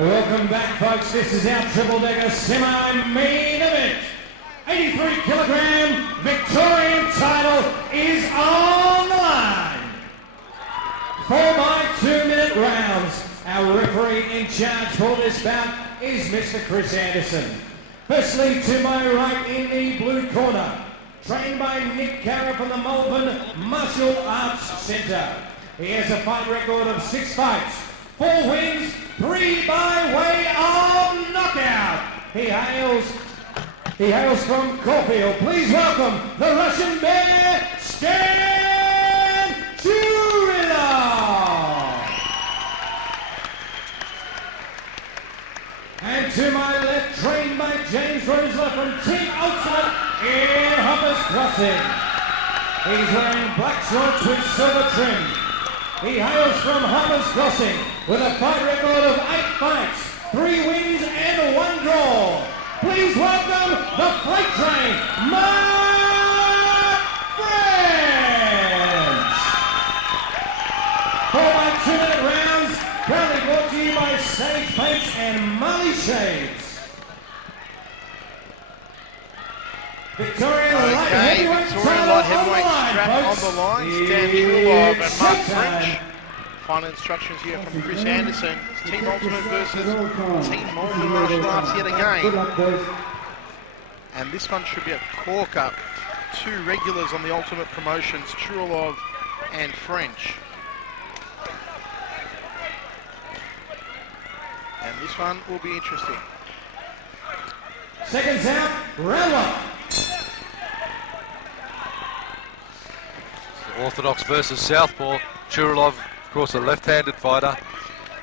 Welcome back, folks. This is our triple-decker semi-main event. 83-kilogram Victorian title is on the line. 4 by 2-minute rounds. Our referee in charge for this bout is Mr. Chris Anderson. Firstly, to my right in the blue corner, trained by Nick Carra from the Melbourne Martial Arts Centre. He has a fight record of 6 fights, 4 wins, 3 by way of knockout. He hails from Caulfield. Please welcome the Russian Bear, Turlov. And to my left, trained by James Rosler from Team Ultimate in Hoppers Crossing. He's wearing black shorts with silver trim. He hails from Hoppers Crossing with a fight record of 8 fights, 3 wins and 1 draw. Please welcome the freight train, Mark Brench. 4 by 2-minute rounds, proudly brought to you by Sage Paints and Molly Shades. Victorian light heavyweight strap on the line. Stan Turlov and Mark Brench. Final instructions here from Chris Anderson. Team Ultimate versus Team Martial Arts yet again. And this one should be a corker. 2 regulars on the Ultimate promotions, Turlov and French. And this one will be interesting. Seconds out, round 1. Orthodox versus Southpaw. Turlov, of course, a left-handed fighter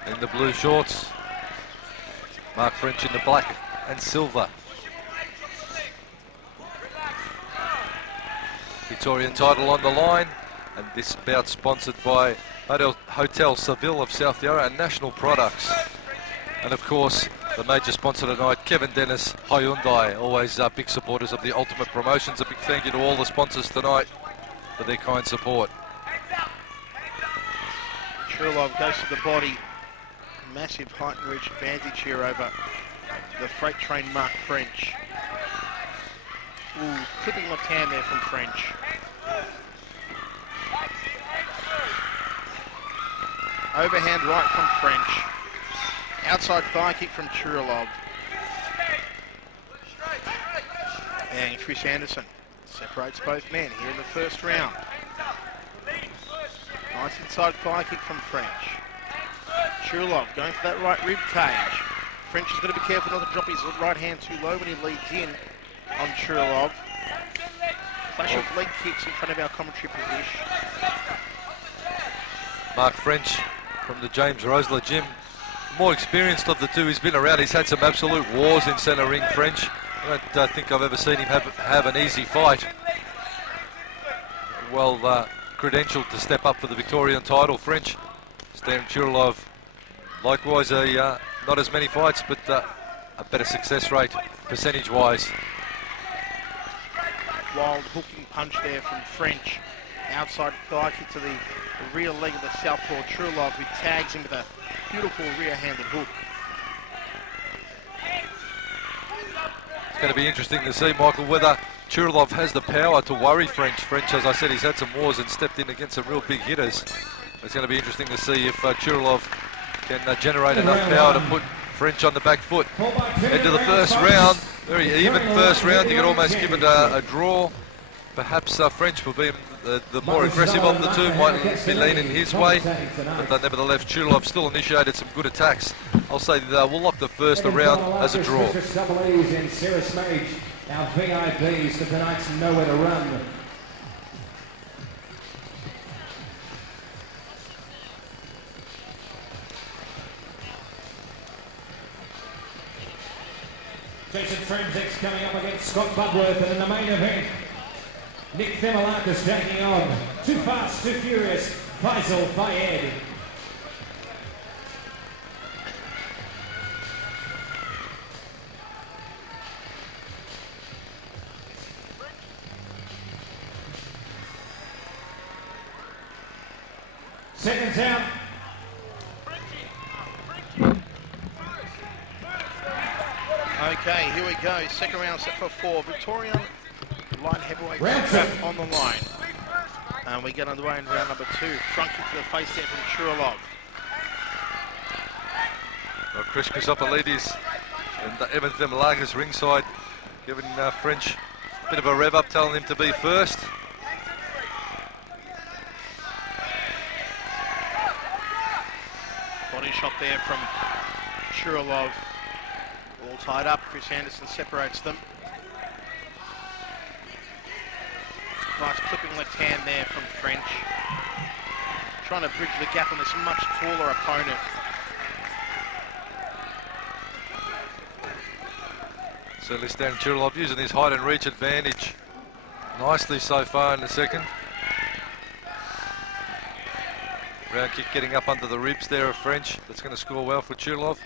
in the blue shorts. Mark French in the black and silver. Victorian title on the line, and this bout sponsored by Hotel Seville of South Yarra and National Products. And of course, the major sponsor tonight, Kevin Dennis, Hyundai, always big supporters of the Ultimate Promotions. A big thank you to all the sponsors tonight for their kind support. Turlov goes to the body. Massive height and reach advantage here over the freight train Mark French. Ooh, clipping left hand there from French. Overhand right from French. Outside thigh kick from Turlov. And Chris Anderson separates both men here in the first round. Nice inside thigh kick from French. Turlov going for that right rib cage. French has got to be careful not to drop his right hand too low when he leads in on Turlov. Flash of leg kicks in front of our commentary position. Mark French from the James Rosler gym. More experienced of the two. He's been around. He's had some absolute wars in centre ring, French. I don't think I've ever seen him have an easy fight. Well credentialed to step up for the Victorian title, French. Stan Turlov, likewise, not as many fights, but a better success rate percentage-wise. Wild hooking punch there from French. Outside thigh kick to the rear leg of the southpaw Turlov, who tags him with a beautiful rear-handed hook. It's going to be interesting to see, Michael, whether Turlov has the power to worry French. French, as I said, he's had some wars and stepped in against some real big hitters. It's going to be interesting to see if Turlov can generate enough power to put French on the back foot. Into the first round, very even first round. You could almost give it a draw. Perhaps French will be the more aggressive of the two, might be leaning his way. But nevertheless, Turlov still initiated some good attacks. I'll say we'll lock the first round as a draw. Our VIPs for tonight's Nowhere to Run. Jason Tremzik's coming up against Scott Budworth, and in the main event, Nick Themalakis taking on Too Fast, Too Furious, Faisal Fayed. Seconds out. Okay, here we go. Second round set for 4. Victorian light heavyweight Round strap on the line. And we get underway in round number 2. Front kick to the face there from Turlov. Well, Chris Chrysopoulos and Evan Themelagas ringside, giving French a bit of a rev up, telling him to be first. Body shot there from Turlov. All tied up. Chris Anderson separates them. Nice clipping left hand there from French. Trying to bridge the gap on this much taller opponent. Certainly Stan Turlov using his height and reach advantage nicely so far in the second. Round kick getting up under the ribs there of French. That's going to score well for Turlov.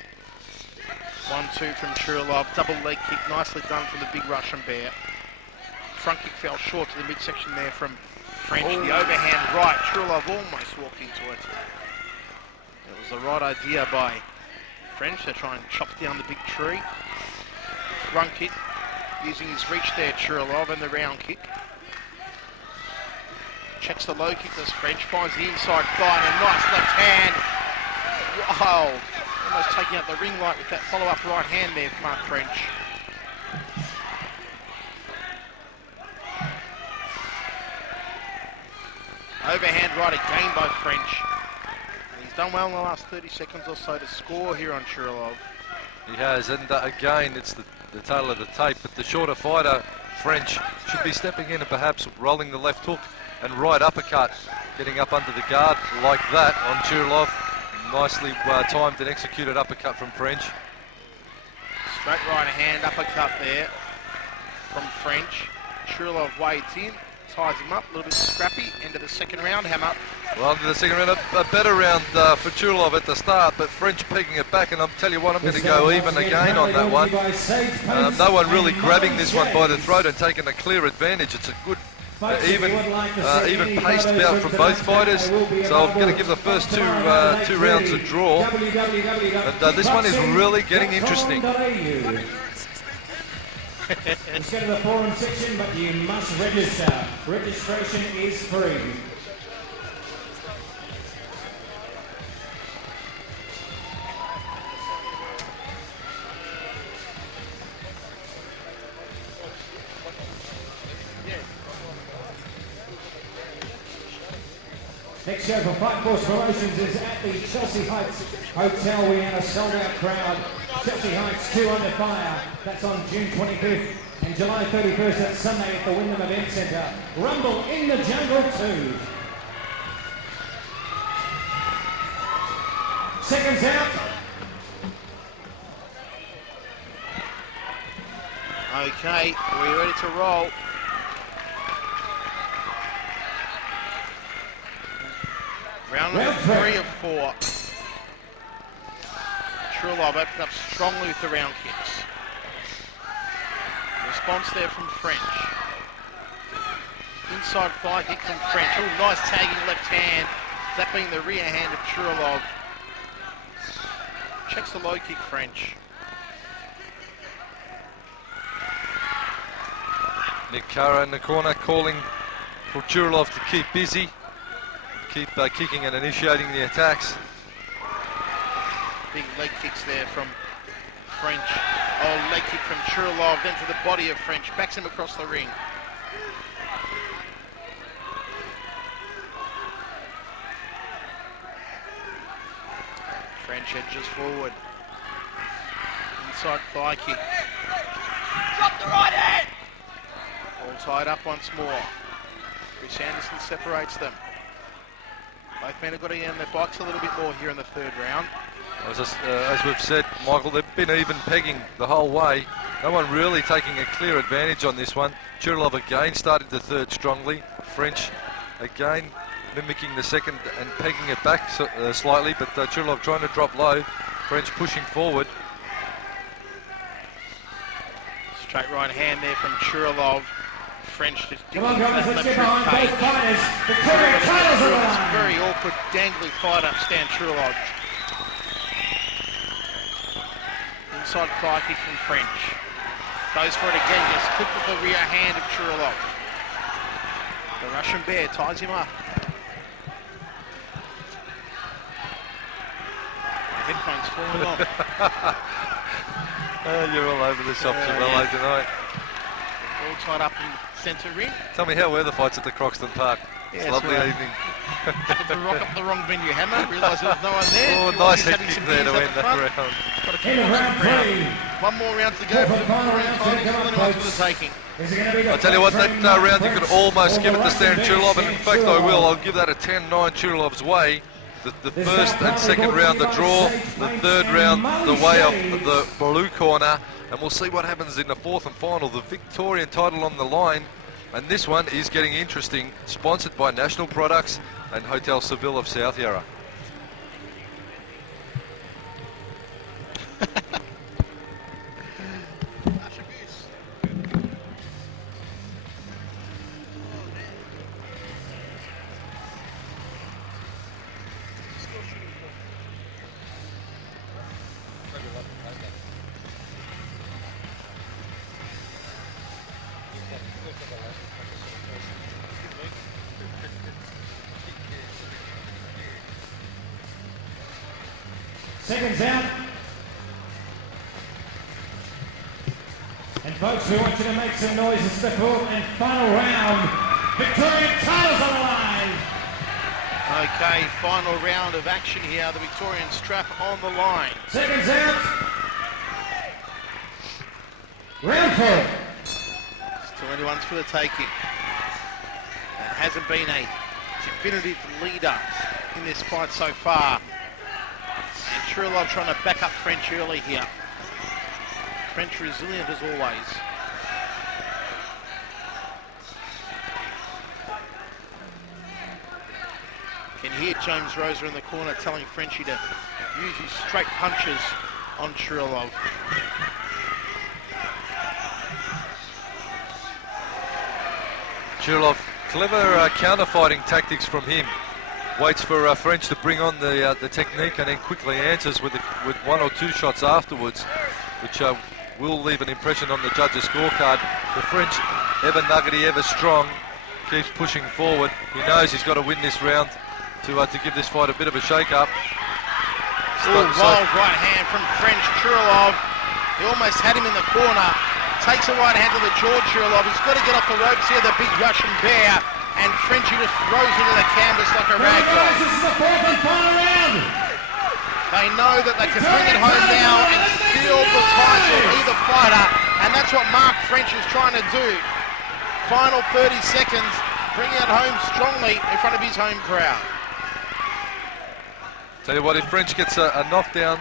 1-2 from Turlov. Double leg kick, nicely done from the big Russian bear. Front kick fell short to the midsection there from French. The overhand right. Turlov almost walked into it. It was the right idea by French to try and chop down the big tree. Front kick, using his reach there, Turlov, and the round kick. Checks the low kick, does French, finds the inside thigh and a nice left hand. Wow, almost taking out the ring light with that follow-up right hand there from Mark French. Overhand right again by French. And he's done well in the last 30 seconds or so to score here on Turlov. He has, and again, it's the tail of the tape, but the shorter fighter, French, should be stepping in and perhaps rolling the left hook and right uppercut, getting up under the guard like that on Turlov. Nicely timed and executed uppercut from French. Straight right hand uppercut there from French. Turlov wades in, ties him up, a little bit scrappy. Into the second round, hammer. Well, into the second round, a better round for Turlov at the start, but French pegging it back, and I'll tell you what, I'm going to go even again on that one. No one really grabbing this one by the throat and taking a clear advantage. It's a good, even paced bout from both fighters, so I'm going to give the first two rounds a draw. And this one is really getting interesting. Let's go to the forum section, but you must register. Registration is free. Next show for Fight Force Promotions is at the Chelsea Heights Hotel. We have a sold-out crowd. Chelsea Heights 2 Under Fire. That's on June 25th and July 31st. That's Sunday at the Wyndham Event Centre. Rumble in the Jungle 2. Seconds out. Okay, we're ready to roll. Round number 3 of 4. Turlov opens up strongly with the round kicks. Response there from French. Inside thigh kick from French. Oh, nice tagging left hand. That being the rear hand of Turlov. Checks the low kick, French. Nick Cara in the corner calling for Turlov to keep busy. Keep kicking and initiating the attacks. Big leg kicks there from French. Oh, leg kick from Turlov, then to the body of French. Backs him across the ring. French edges forward. Inside thigh kick. Drop the right hand! All tied up once more. Chris Anderson separates them. Both men have got to get on their bikes a little bit more here in the third round. As we've said, Michael, they've been even pegging the whole way. No one really taking a clear advantage on this one. Turlov again started the third strongly. French again mimicking the second and pegging it back slightly, but Turlov trying to drop low. French pushing forward. Straight right hand there from Turlov. French just come on guys, let's get behind both fighters. The titles on the line. Very awkward, dangly fight up Stan Turlov. inside thigh kick from French. Goes for it again, gets clipped with the rear hand of Turlov. The Russian Bear ties him up. The headphones falling off. You're all over the shop, Jamello, tonight. All tied up in centre ring. Tell me, how were the fights at the Croxton Park? Yeah, It's a lovely evening. Happened to rock up the wrong venue hammer, realised there was no one there. Oh, nice head kick there to end that round. Got to keep In on round the ground. 3. One more round to go for the Victorian titles. Anyone's for the taking. Is it going to be the I'll tell you what, that round you could almost give it to Stan Turlov, and in fact I will. I'll give that a 10-9 Turlov's way. The first and second round the draw, the third round the way of the blue corner, and we'll see what happens in the fourth and final. The Victorian title on the line, and this one is getting interesting, sponsored by National Products and Hotel Seville of South Yarra. Seconds out. And folks, we want you to make some noise. It's the fourth and final round. Victorian titles on the line. Okay, final round of action here. The Victorian strap on the line. Seconds out. Round 4. Still anyone's for the taking. There hasn't been a definitive leader in this fight so far. And Turlov trying to back up French early here. French resilient as always. Can hear James Rosa in the corner telling Frenchie to use his straight punches on Turlov. Turlov, clever counter-fighting tactics from him. Waits for French to bring on the technique and then quickly answers with one or two shots afterwards, which will leave an impression on the judges' scorecard. The French, ever nuggety, ever strong, keeps pushing forward. He knows he's got to win this round to give this fight a bit of a shake-up. Wild right hand from French. Turlov, he almost had him in the corner. Takes a right hand to the jaw, Turlov. He's got to get off the ropes here, the big Russian Bear. And Frenchie just throws into the canvas like a rag doll. This is the fourth and final round. They know that they can bring it home now and steal the title, either fighter. And that's what Mark French is trying to do. Final 30 seconds, bring it home strongly in front of his home crowd. Tell you what, if French gets a knockdown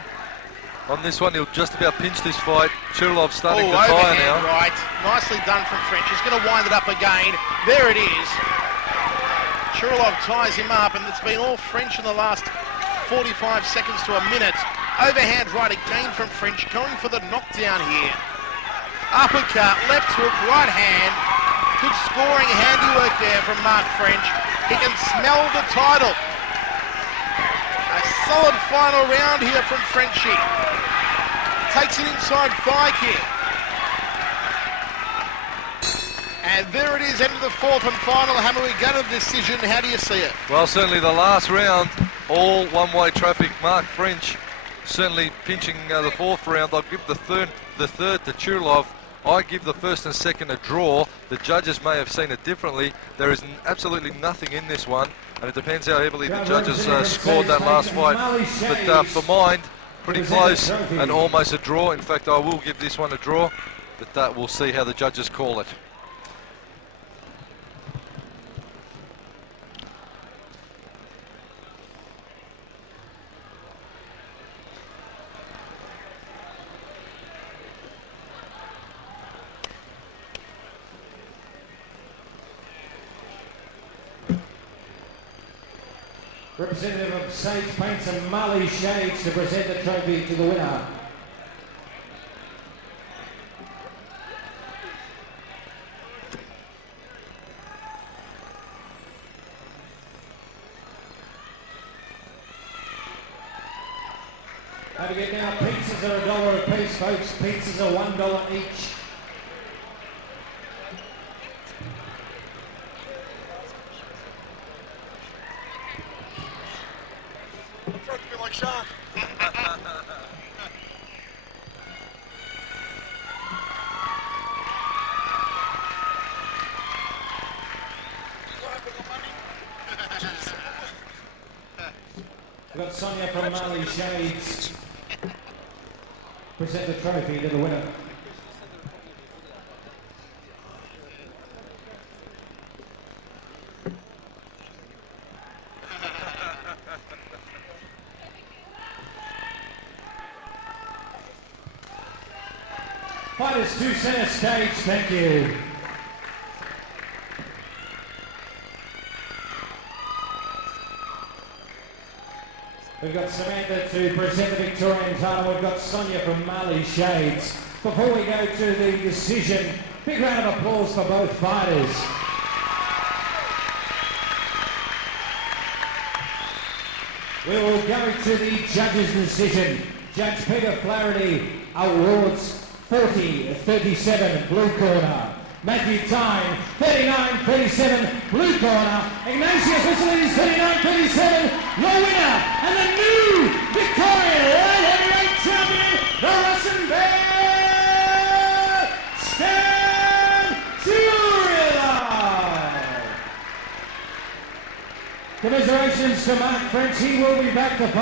on this one, he'll just about pinch this fight. Turlov's starting to tire now. Right, nicely done from French. He's going to wind it up again. There it is. Turlov ties him up, and it's been all French in the last 45 seconds to a minute. Overhand right again from French, going for the knockdown here. Uppercut, left hook, right hand. Good scoring handiwork there from Mark French. He can smell the title. A solid final round here from Frenchie. Takes an inside thigh kick. And there it is, end of the fourth and final. Hammer, we go to the decision. How do you see it? Well, certainly the last round, all one-way traffic. Mark French certainly pinching the fourth round. I'll give the third to Turlov. I give the first and second a draw. The judges may have seen it differently. There is absolutely nothing in this one, and it depends how heavily the judges scored that last fight. But for mine, pretty close and almost a draw. In fact, I will give this one a draw, but we'll see how the judges call it. Representative of Sage Paints and Marley Shades to present the trophy to the winner. Don't forget now, pizzas are $1 a piece, folks. Pizzas are $1 each. Like Sean. We've got Sonia from Marley Shades. Present the trophy to the winner. Fighters to center stage, thank you. We've got Samantha to present the Victorian title. We've got Sonia from Marley Shades. Before we go to the decision, big round of applause for both fighters. We will go to the judges' decision. Judge Peter Flaherty awards 40-37, blue corner. Matthew Tyne, 39-37, blue corner. Ignatius Whistleys, 39-37, your winner, and the new Victorian light heavyweight champion, the Russian Bear, Turlov. Commiserations to Mark French. He will be back to fight.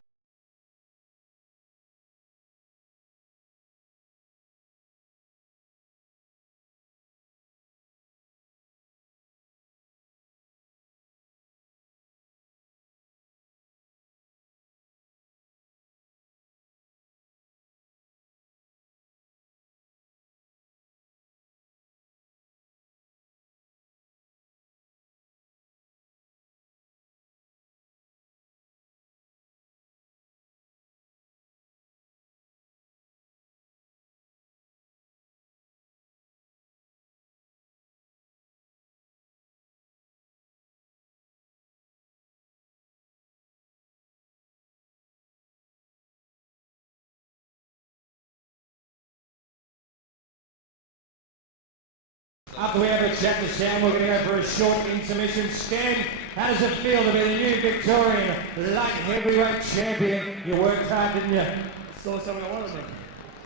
After we have a chat to Sam, we're going to go for a short intermission. Stan, how does it feel to be the new Victorian light heavyweight champion? You worked hard, didn't you? It's all something I wanted, man.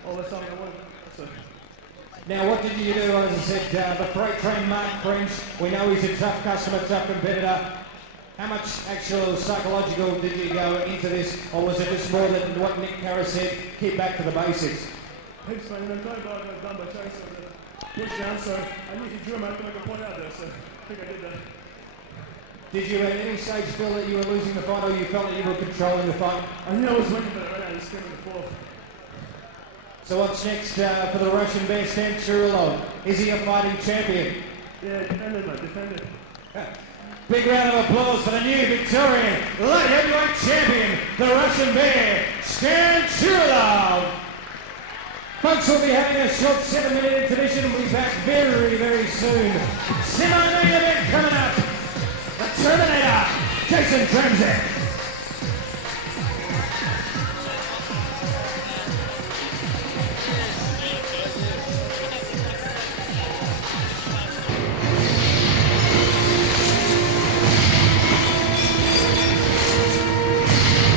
All the something I wanted. So. Now, what did you do? As I said, the freight train Mark Brench, we know he's a tough customer, tough competitor. How much actual psychological did you go into this, or was it just more than what Nick Harris said, keep back to the basics? Thanks, man. I'm glad I was done by chance. Push down, so I knew he drew him out to make a point out there, so I think I did that. Did you at any stage feel that you were losing the fight, or you felt that you were controlling the fight? I knew I was winning, but right now he's screaming the fourth. So what's next for the Russian Bear, Stan Turlov? Is he a fighting champion? Yeah, defended, mate, defended. Big round of applause for the new Victorian light heavyweight champion, the Russian Bear, Stan Turlov. Folks, we'll be having a short 7-minute intermission. We'll be back very, very soon. Semi-main event coming up. The Terminator, Jason Tremzek.